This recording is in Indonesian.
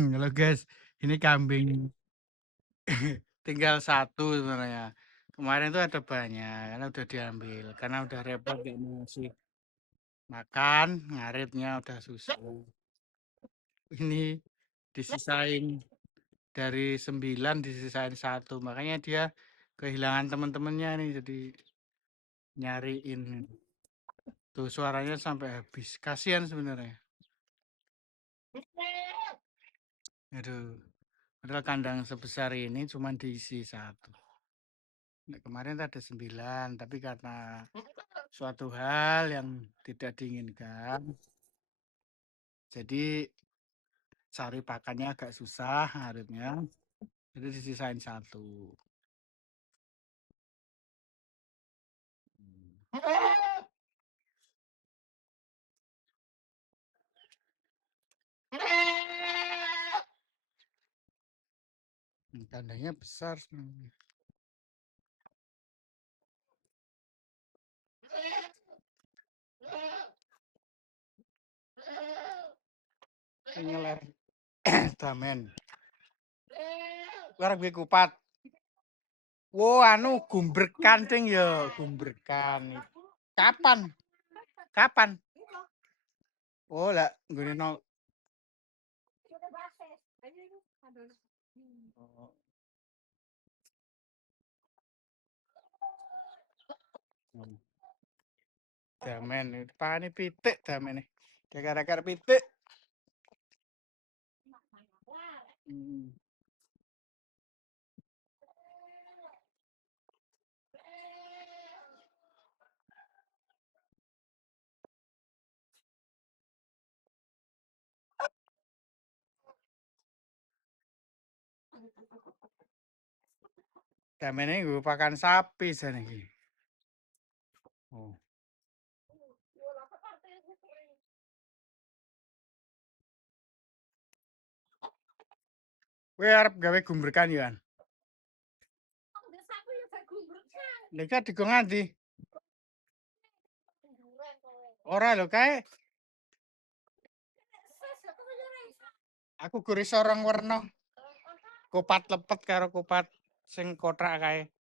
Halo guys, ini kambing tinggal satu sebenarnya. Kemarin tuh ada banyak karena udah diambil karena udah repot gak mau ngasih makan, ngaritnya udah susah. Ini disisain dari 9 disisain satu, makanya dia kehilangan teman-temannya nih jadi nyariin. Tuh suaranya sampai habis. Kasihan sebenarnya. Aduh, padahal kandang sebesar ini cuma diisi satu. Nah, kemarin ada 9, tapi karena suatu hal yang tidak diinginkan, jadi cari pakannya agak susah akhirnya, jadi disisain satu. Kandangnya besar sebenarnya. Ngeler damen. Warga gue kupat. Wo anu gumbrekan ting ya, gumbrekan. Kapan? Kapan? Oh lah, gue no. Damen, pakane pitik damen nih. Gara-gara pitik. Damen ini gue pakan sapi sana iki. Oh. Kowe arep gawe gumbrekan ya? Lha digo nganti? Ora lho kae. Aku guri sorong werna. Kupat lepet karo kupat sing kothak kae.